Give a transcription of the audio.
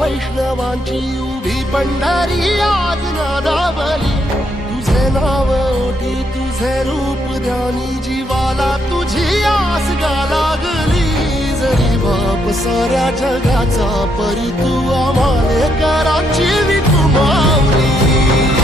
वैष्णवांची उभी पंढरी आज नादावली. तुझे नाव ओठी तुझे रूप ध्यानी जीवाला तुझी आस गा लागली. जरी बाप साऱ्या जगाचा परी तू आम्हाले कराची विठू माऊली.